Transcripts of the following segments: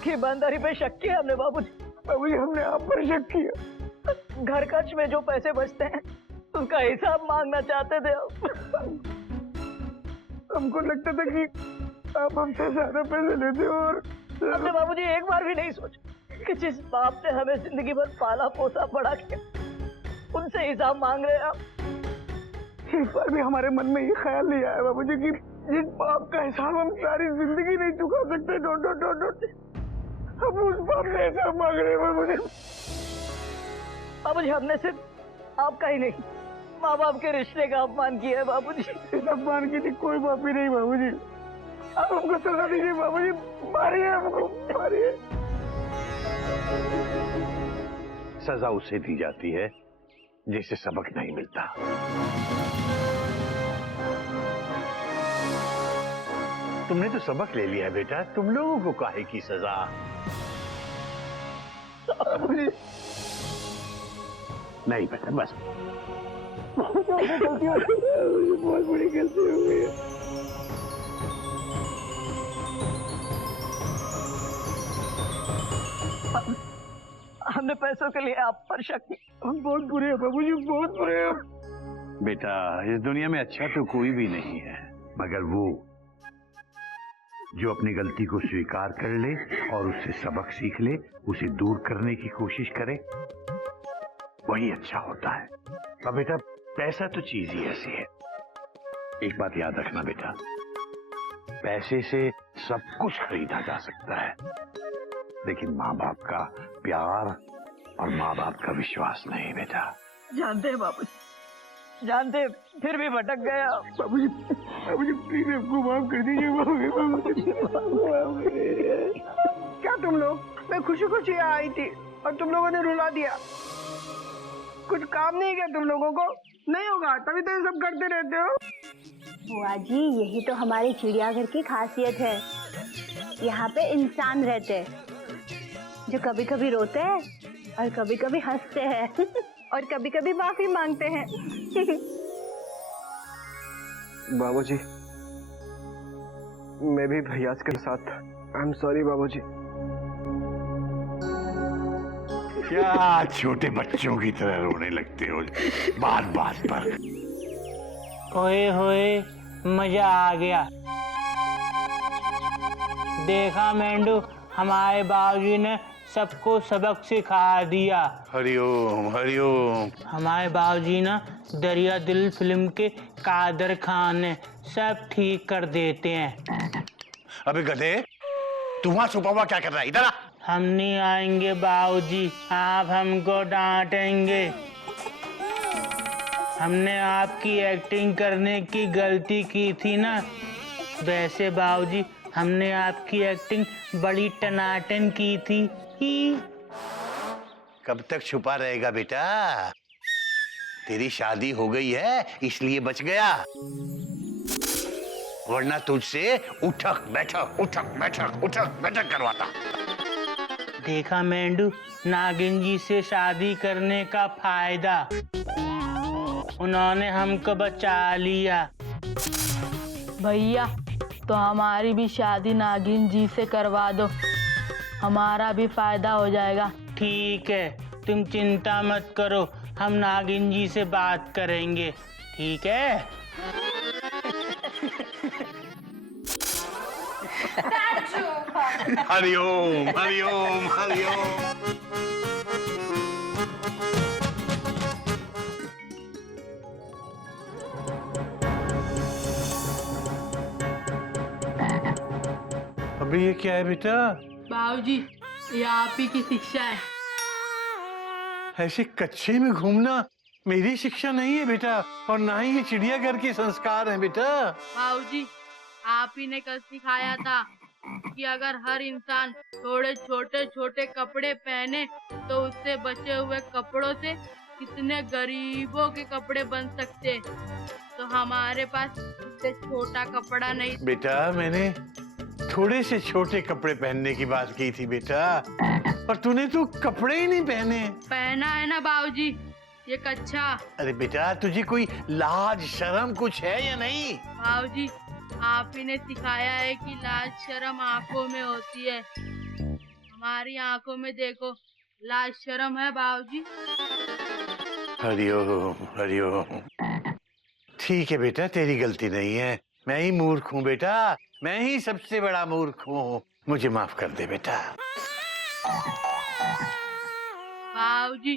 आपकी ईमानदारी पे शक किया हमने बाबूजी। बाबूजी हमने आप पर शक किया। घर खर्च में जो पैसे बचते हैं उसका हिसाब मांगना चाहते थे आप। हमको लगता था कि आप हमसे ज्यादा पैसे लेते हो और हमने बाबूजी एक बार भी नहीं सोचा कि जिस बाप ने हमें जिंदगी भर पाला पोसा बड़ा किया उनसे हिसाब मांग रहे हैं आप। इस बार भी हमारे मन में ये ख्याल नहीं आया बाबूजी कि जिस बाप का हिसाब हम सारी जिंदगी नहीं चुका सकते डॉट डॉट डॉट डॉट हम उस बाप से हिसाब मांग रहे हैं बाबूजी। बाबूजी हमने सिर्फ आपका ही नहीं माँ बाप के रिश्ते का अपमान किया है बाबूजी। इस अपमान की थी कोई माफी नहीं बाबूजी। आप हमको सजा दीजिए बाबूजी, मारिए हमको, मारिए। सजा उसे दी जाती है जिसे सबक नहीं मिलता। तुमने तो सबक ले लिया बेटा, तुम लोगों को काहे की सजा? नहीं बेटा बस बहुत बड़ी गलती हो गई है। हमने पैसों के लिए आप पर शक किया। हम बहुत बुरे हैं बाबूजी, बहुत बुरे हैं। बेटा इस दुनिया में अच्छा तो कोई भी नहीं है, मगर वो जो अपनी गलती को स्वीकार कर ले और उससे सबक सीख ले, उसे दूर करने की कोशिश करे, वही अच्छा होता है। अब बेटा पैसा तो चीज ही ऐसी है, एक बात याद रखना बेटा, पैसे से सब कुछ खरीदा जा सकता है, लेकिन माँ बाप का प्यार और माँ बाप का विश्वास नहीं बेटा। जानते हैं बाबूजी, जानते फिर भी भटक गए आप। बाबूजी बाबूजी प्लीज हमको माफ कर दीजिए बाबूजी। क्या तुम लोग, मैं खुशी खुशी आई थी और तुम लोगों ने रुला दिया। कुछ काम नहीं किया तुम लोगों को, नहीं होगा तभी तो ये सब करते रहते हो। बुआ जी यही तो हमारी चिड़ियाघर की खासियत है, यहाँ पे इंसान रहते हैं जो कभी कभी रोते हैं और कभी कभी हंसते हैं और कभी कभी माफी मांगते हैं। बाबूजी मैं भी भैया के साथ, आई एम सॉरी बाबूजी। क्या छोटे बच्चों की तरह रोने लगते हो बात बात पर? ओए होए मजा आ गया। देखा मेंढू, हमारे बाबूजी ने सबको सबक सिखा दिया। हरिओम हरिओम। हमारे बाबूजी ना दरिया दिल फिल्म के कादर खान ने सब ठीक कर देते हैं। अबे गधे, तू वहां छुपा हुआ क्या कर रहा है? इधर आ। हम नहीं आएंगे बाबूजी, आप हमको डांटेंगे। हमने आपकी एक्टिंग करने की गलती की थी ना। वैसे बाबूजी हमने आपकी एक्टिंग बड़ी टनाटन की थी ही। कब तक छुपा रहेगा बेटा? तेरी शादी हो गई है इसलिए बच गया, वरना तुझसे उठक बैठक उठक बैठक उठक बैठक करवाता। देखा मेंढू, नागिन जी से शादी करने का फायदा, उन्होंने हमको बचा लिया। भैया तो हमारी भी शादी नागिन जी से करवा दो, हमारा भी फायदा हो जाएगा। ठीक है, तुम चिंता मत करो, हम नागिन जी से बात करेंगे, ठीक है? हरिओम हरिओम हरिओम। अभी ये क्या है बेटा? बाबूजी ये आप ही की शिक्षा है। ऐसे कच्चे में घूमना मेरी शिक्षा नहीं है बेटा, और ना ही ये चिड़ियाघर के संस्कार हैं बेटा। बाबूजी आप ही ने कल सिखाया था कि अगर हर इंसान थोड़े छोटे छोटे कपड़े पहने तो उससे बचे हुए कपड़ों से कितने गरीबों के कपड़े बन सकते। तो हमारे पास इससे छोटा कपड़ा नहीं। बेटा मैंने थोड़े से छोटे कपड़े पहनने की बात की थी बेटा, पर तूने तो कपड़े ही नहीं पहने। पहना है ना बाबूजी ये कच्छा। अरे बेटा तुझे कोई लाज शर्म कुछ है या नहीं? बाबूजी आप ही ने सिखाया है कि लाज शर्म आंखों में होती है। हमारी आंखों में देखो, लाज शर्म है बाबूजी। हरिओम हरिओम। ठीक है बेटा, तेरी गलती नहीं है, मैं ही मूर्ख हूँ बेटा, मैं ही सबसे बड़ा मूर्ख हूँ, मुझे माफ कर दे बेटा। बाबूजी,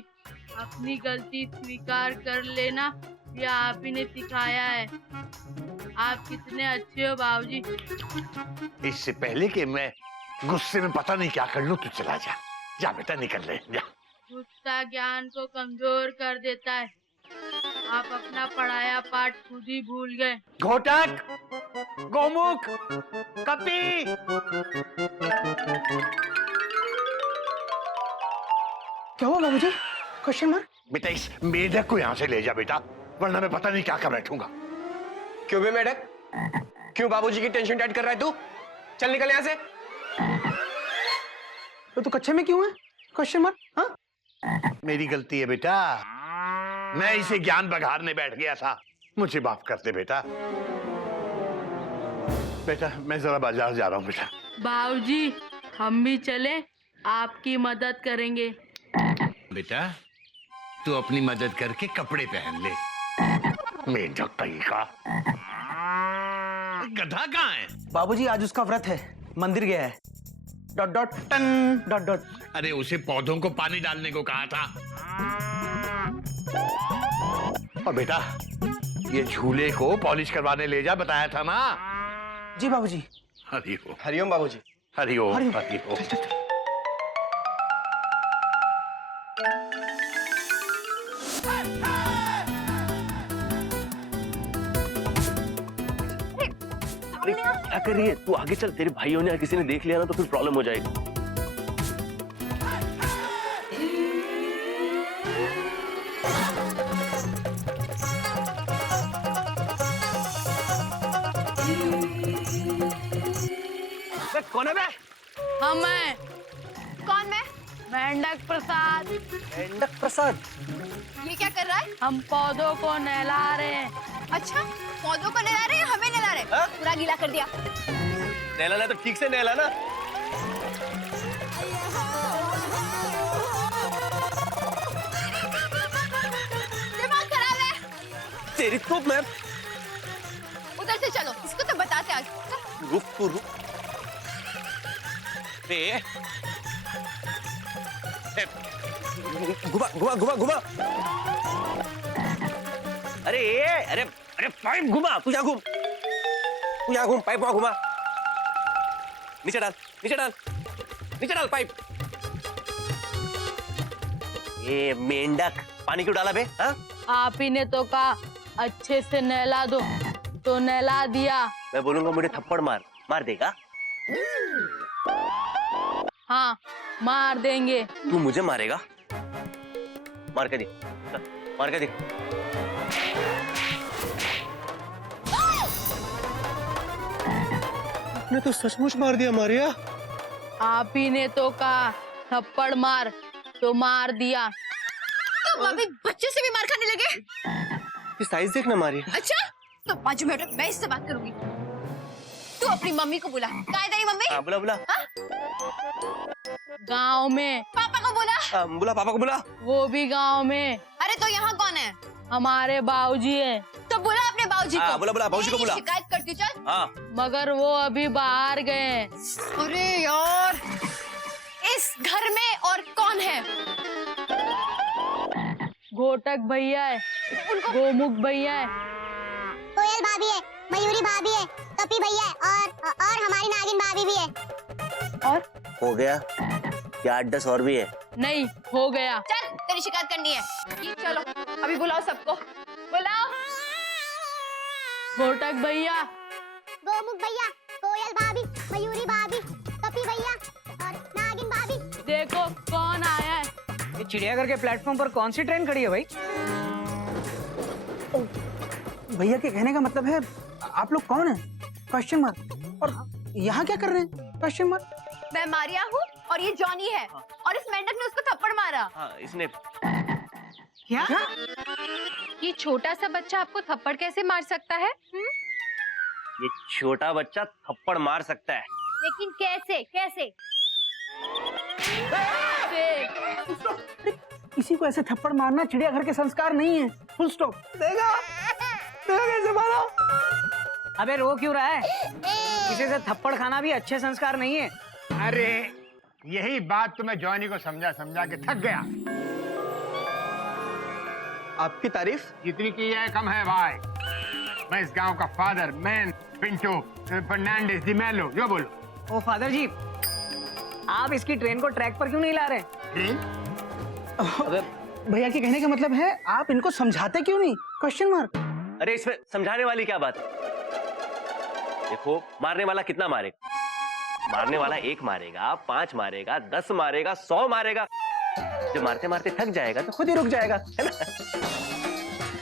अपनी गलती स्वीकार कर लेना, ये आप ही ने सिखाया है। आप कितने अच्छे हो बाबूजी। इससे पहले कि मैं गुस्से में पता नहीं क्या कर लूं, तू चला जा, जा बेटा, निकल ले जा। गुस्सा ज्ञान को कमजोर कर देता है। आप अपना पढ़ाया पाठ खुद ही भूल गए। घोटक, गोमुख, कपी। क्या हुआ बाबूजी? Question mark? बेटा इस मेढक को यहाँ से ले जा बेटा, वरना मैं पता नहीं क्या कर बैठूंगा। क्यों बे मेढक? क्यों बाबूजी की टेंशन टाइट कर रहा है तू? चल निकल यहाँ से। तो तू कच्चे में क्यों है? Question mark? हाँ? मेरी गलती है बेटा, मैं इसे ज्ञान बघारने बैठ गया था, मुझे माफ कर दे बेटा। बेटा मैं जरा बाजार जा रहा हूँ बेटा। बाबूजी, हम भी चले, आपकी मदद करेंगे। बेटा तू अपनी मदद करके कपड़े पहन ले। मेढक का गधा कहाँ है? बाबूजी आज उसका व्रत है, मंदिर गया है। Dot dot ton dot dot. अरे उसे पौधों को पानी डालने को कहा था। और बेटा ये झूले को पॉलिश करवाने ले जा, बताया था ना? जी बाबूजी। हरिओम हरिओम बाबूजी। हरिओम हरिओम। हरिओम। चल, चल, चल। क्या कर रही है तू? आगे चल, तेरे भाइयों ने या किसी ने देख लिया ना तो फिर प्रॉब्लम हो जाएगी। कौन है बे? हम हैं कौन मैं? मेंढक प्रसाद। मेंढक प्रसाद? ये क्या कर रहा है? हम पौधों को नहला रहे हैं। अच्छा, पौधों को नहला रहे हैं, हमें नहला रहे हैं? पूरा गीला कर दिया। नहलाना तो ठीक से नहला ना। दिमाग खराब है। तेरी तो मैं उधर से चलो, इसको तो बताते आज। रुक तू रुक। घुमा घुमा घुमा घुमा। अरे अरे अरे पाइप घुमा। तू यहाँ घूम, तू यहाँ घूम, पाइप वहां घुमा। नीचे डाल, नीचे डाल, नीचे डाल पाइप। ये मेंढक पानी क्यों डाला बे? हाँ? आप ही ने तो कहा अच्छे से नहला दो, तो नहला दिया। मैं बोलूंगा मुझे थप्पड़ मार, मार देगा? हाँ, मार देंगे। तू मुझे मारेगा? मार के देख, मार के देख। ने तो सचमुच मार दिया मारिया। आप ही ने तो कहा थप्पड़ मार, तो मार दिया। तुम अभी बच्चे से भी मार खाने लगे? ये साइज देखना मारिया। अच्छा, तो बाजू में बैठ, मैं इससे बात करूंगी। तू अपनी मम्मी को बुला। कहाँ है तेरी मम्मी? हाँ बुला बुला। गांव में। पापा को बुला। हाँ, बुला पापा को बुला। वो भी गांव में। अरे तो यहाँ कौन है? हमारे बाबूजी हैं। तो बुला अपने बाबूजी को। बुला बुला बाबूजी को बुला। शिकायत करती हूँ, चल। हाँ। मगर वो अभी बाहर गए हैं। अरे यार, इस घर में और कौन है? घोटक भैया है, गोमुख भैया है, कोयल भाभी है, मयूरी भाभी है, कपी भैया है और हमारी नागिन भाभी भी है। और हो गया या 8-10 और भी है? नहीं, हो गया। चल, तेरी शिकायत करनी है। ये चलो, अभी बुलाओ सबको, बुलाओ। घोटक भैया, गोमुख भैया, कोयल भाभी, मयूरी भाभी, कपी भैया और नागिन भाभी। देखो कौन आया है। ये चिड़ियाघर के प्लेटफॉर्म पर कौन सी ट्रेन खड़ी है भाई? भैया के कहने का मतलब है आप लोग कौन हैं? Question mark. और यहाँ क्या कर रहे हैं? Question mark. मैं मारिया हूँ और ये जॉनी है, और इस मेंढक ने उसको थप्पड़ मारा। हाँ, इसने। क्या? ये छोटा सा बच्चा आपको थप्पड़ कैसे मार सकता है? ये छोटा बच्चा थप्पड़ मार सकता है। लेकिन कैसे? कैसे? किसी को ऐसे थप्पड़ मारना चिड़ियाघर के संस्कार नहीं है। Full stop. देखा कैसे मारा। अबे रो क्यों रहा है? किसी से थप्पड़ खाना भी अच्छे संस्कार नहीं है। अरे यही बात तो मैं जॉनी को समझा समझा के थक गया। आपकी तारीफ जितनी की है कम है भाई। मैं इस गांव का फादर मैन पिंटो फर्नांडिस डी मेलो, जो बोलो। ओ फादर जी, आप इसकी ट्रेन को ट्रैक पर क्यों नहीं ला रहे? ट्रेन? भैया के कहने का मतलब है आप इनको समझाते क्यों नहीं? Question mark. अरे इसमें समझाने वाली क्या बात है? देखो, मारने वाला कितना मारेगा? मारने वाला 1 मारेगा, 5 मारेगा, 10 मारेगा, 100 मारेगा। जब मारते मारते थक जाएगा तो खुद ही रुक जाएगा, है ना?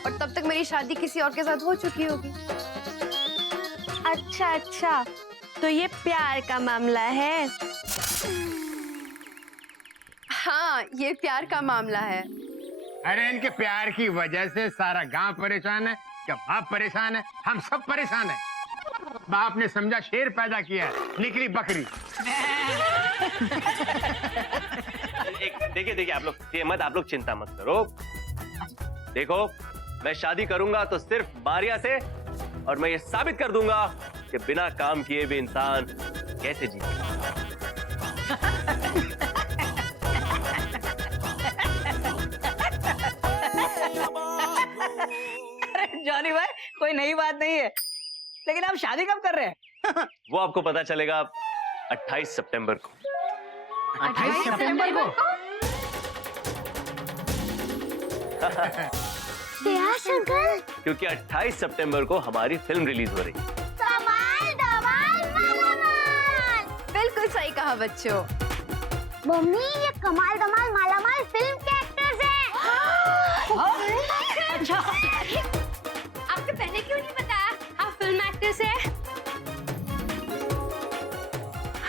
और तब तक मेरी शादी किसी और के साथ हो चुकी होगी। अच्छा अच्छा, तो ये प्यार का मामला है। हाँ, ये प्यार का मामला है। अरे इनके प्यार की वजह से सारा गांव परेशान है। क्या बाप परेशान है? हम सब परेशान है। बाप ने समझा शेर पैदा किया है, निकली बकरी। देखिए आप लोग ये मत, आप लोग चिंता मत करो। देखो, मैं शादी करूंगा तो सिर्फ मारिया से, और मैं ये साबित कर दूंगा कि बिना काम किए भी इंसान कैसे जीते। जॉनी भाई, कोई नई बात नहीं है, लेकिन आप शादी कब कर रहे हैं? वो आपको पता चलेगा 28 सितंबर को। 28 सितंबर को? क्योंकि 28 सितंबर को हमारी फिल्म रिलीज हो रही है। कमाल धमाल मालामाल। बिल्कुल सही कहा बच्चों। मम्मी, ये कमाल धमाल मालामाल फिल्म के एक्टर्स हैं। अच्छा, आपने पहले क्यों नहीं बताया आप फिल्म एक्टर से?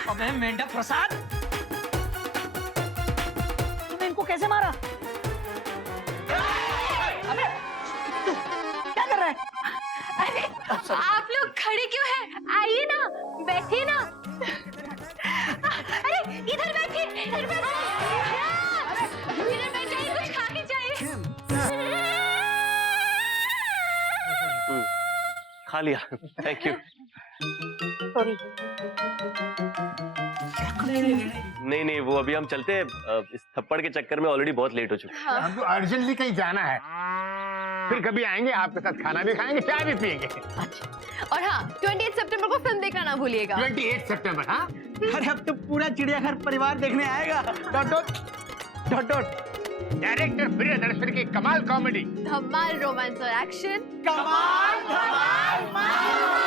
अबे मेंढक प्रसाद, तुमने इनको कैसे मारा? अबे क्या कर रहा है? अरे आप लोग खड़े क्यों हैं? आइए ना, बैठिए ना। अरे इधर बैठिए, इधर बैठिए, इधर बैठिए, कुछ खा के जाइए। खा लिया, थैंक यू। नहीं, वो अभी हम चलते हैं। इस थप्पड़ के चक्कर में ऑलरेडी बहुत लेट हो चुके हैं। हमको अर्जेंटली कहीं जाना है, फिर कभी आएंगे, आपके साथ खाना भी खाएंगे, चाय भी पियेंगे। और हाँ, 28 सितंबर को फिल्म देखना ना भूलिएगा। 28 सितंबर, हाँ? अरे अब तो पूरा चिड़ियाघर परिवार देखने आएगा। Dot dot dot dot. Director Priyadarshan की कमाल कॉमेडी, धमाल रोमांस और एक्शन। कमाल धमाल माल।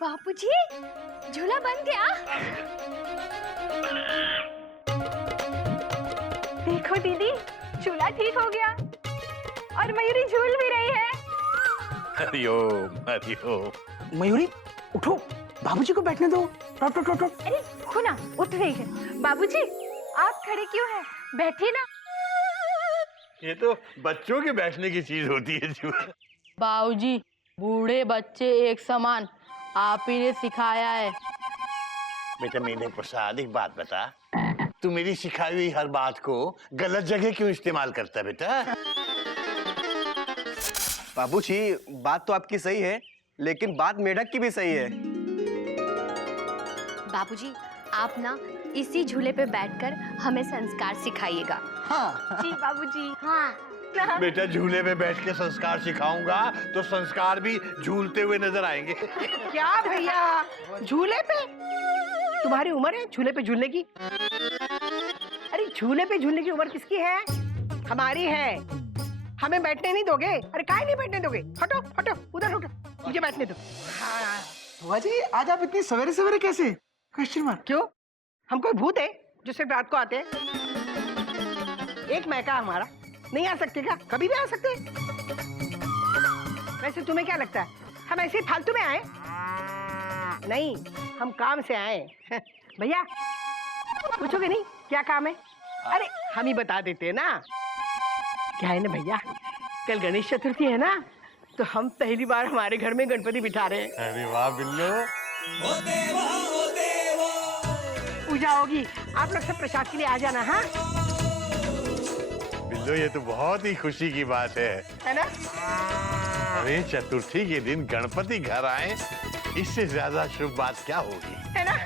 बापूजी, झूला बन गया। देखो दीदी, झूला ठीक हो गया और मयूरी झूल भी रही है। हरिओम हरिओम। मयूरी उठो, बाबूजी को बैठने दो। Taught taught taught taught. अरे खुना, उठ रही है। बाबूजी, आप खड़े क्यों हैं? बैठिए ना। ये तो बच्चों के बैठने की चीज होती है जो। बाबूजी, बूढ़े बच्चे एक समान, आप ही ने सिखाया है। बेटा मेरे प्रसाद, एक बात बता, तू मेरी सिखाई हुई हर बात को गलत जगह क्यों इस्तेमाल करता है बेटा? बाबूजी, बात तो आपकी सही है, लेकिन बात मेढक की भी सही है। बाबूजी, आप ना इसी झूले पे बैठकर हमें संस्कार सिखाइएगा। हाँ। जी बाबूजी। हाँ। बेटा झूले में बैठ के संस्कार सिखाऊंगा तो संस्कार भी झूलते हुए नजर आएंगे। क्या भैया, झूले पे? तुम्हारी उम्र है झूले पे झूलने की? अरे झूले पे झूलने की उम्र किसकी है? हमारी है। हमें बैठने नहीं दोगे? अरे काहे नहीं बैठने दोगे? हटो हटो, उधर हटो, मुझे बैठने दो। हाँ बुआ जी, आज आप इतनी सवेरे सवेरे कैसे? Question mark. क्यों? हम कोई भूत है जो सिर्फ रात को आते हैं? एक मैका हमारा नहीं आ सकते क्या? कभी भी आ सकते हैं। वैसे तुम्हें क्या लगता है हम ऐसे फालतू में आए? नहीं, हम काम से आए। भैया पूछोगे नहीं क्या काम है? अरे हम ही बता देते हैं ना। क्या है ना भैया, कल गणेश चतुर्थी है ना, तो हम पहली बार हमारे घर में गणपति बिठा रहे हैं। अरे वाह बिल्लो। पूजा होगी, आप लोग सब प्रसाद के लिए आ जाना। हाँ बिल्लो, ये तो बहुत ही खुशी की बात है ना? अरे चतुर्थी के दिन गणपति घर आए, इससे ज्यादा शुभ बात क्या होगी? है ना?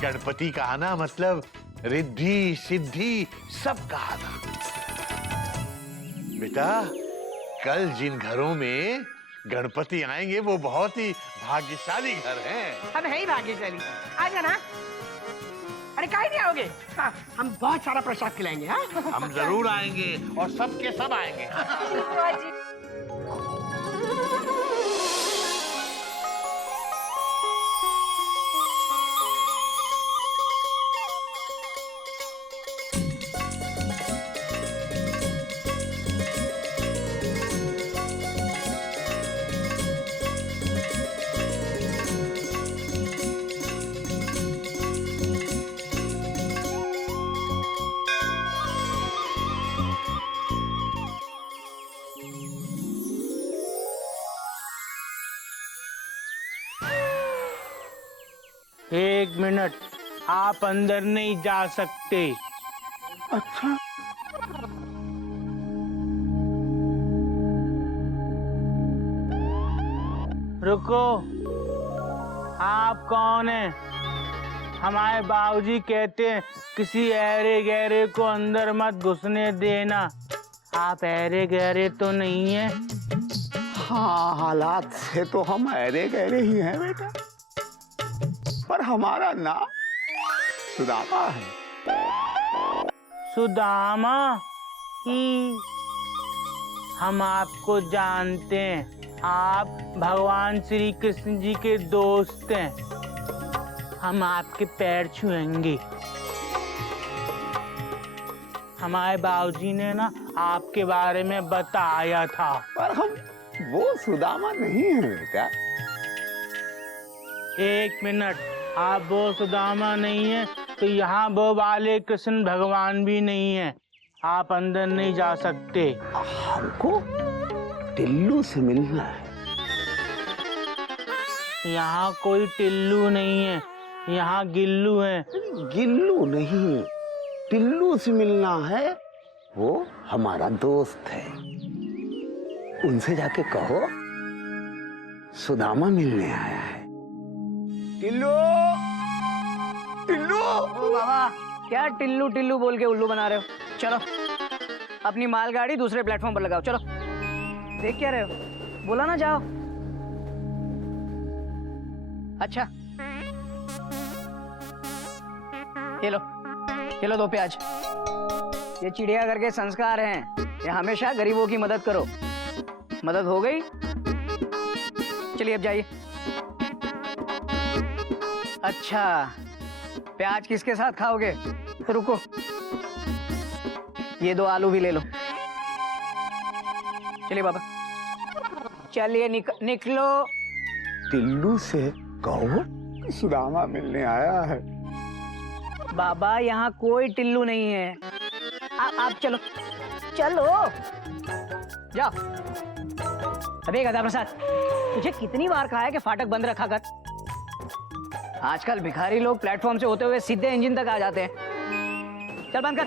गणपति का आना मतलब रिद्धि सिद्धि सब का आना। बेटा, कल जिन घरों में गणपति आएंगे वो बहुत ही भाग्यशाली घर हैं। हम है ही भाग्यशाली। आ जाना। अरे काहे नहीं आओगे? हाँ, हम बहुत सारा प्रसाद खिलाएंगे। हाँ हम जरूर आएंगे और सब के सब आएंगे। एक मिनट, आप अंदर नहीं जा सकते। अच्छा, रुको, आप कौन हैं? हमारे बाबूजी कहते हैं किसी ऐरे गहरे को अंदर मत घुसने देना। आप ऐरे गहरे तो नहीं हैं? हाँ, हालात से तो हम ऐरे गहरे ही हैं बेटा, पर हमारा नाम सुदामा है। सुदामा ही? हम आपको जानते हैं, आप भगवान श्री कृष्ण जी के दोस्त हैं। हम आपके पैर छुएंगे। हमारे बाबूजी ने ना आपके बारे में बताया था। पर हम वो सुदामा नहीं है बेटा। एक मिनट, आप वो सुदामा नहीं है तो यहाँ वो वाले कृष्ण भगवान भी नहीं है। आप अंदर नहीं जा सकते। हमको टिल्लू से मिलना है। यहाँ कोई टिल्लू नहीं है, यहाँ गिल्लू है। गिल्लू नहीं, टिल्लू से मिलना है। वो हमारा दोस्त है, उनसे जाके कहो सुदामा मिलने आया है। टिल्लू, टिल्लू। ओ बाबा, क्या टिल्लू टिल्लू बोल के उल्लू बना रहे हो? चलो अपनी मालगाड़ी दूसरे प्लेटफॉर्म पर लगाओ। चलो, देख क्या रहे हो? बोला ना जाओ। अच्छा, ये लो 2 प्याज। ये चिड़ियाघर के संस्कार हैं, ये हमेशा गरीबों की मदद करो। मदद हो गई? चलिए अब जाइए। अच्छा, प्याज किसके साथ खाओगे? तो रुको, ये 2 आलू भी ले लो। चलिए बाबा, चलिए निकलो। टिल्लू से कहो कि सुदामा मिलने आया है। बाबा, यहाँ कोई टिल्लू नहीं है। आप चलो चलो, जाओ। अबे गधा प्रसाद, तुझे कितनी बार कहा है कि फाटक बंद रखा कर? आजकल भिखारी लोग प्लेटफॉर्म से होते हुए सीधे इंजन तक आ जाते हैं। चल बंद कर।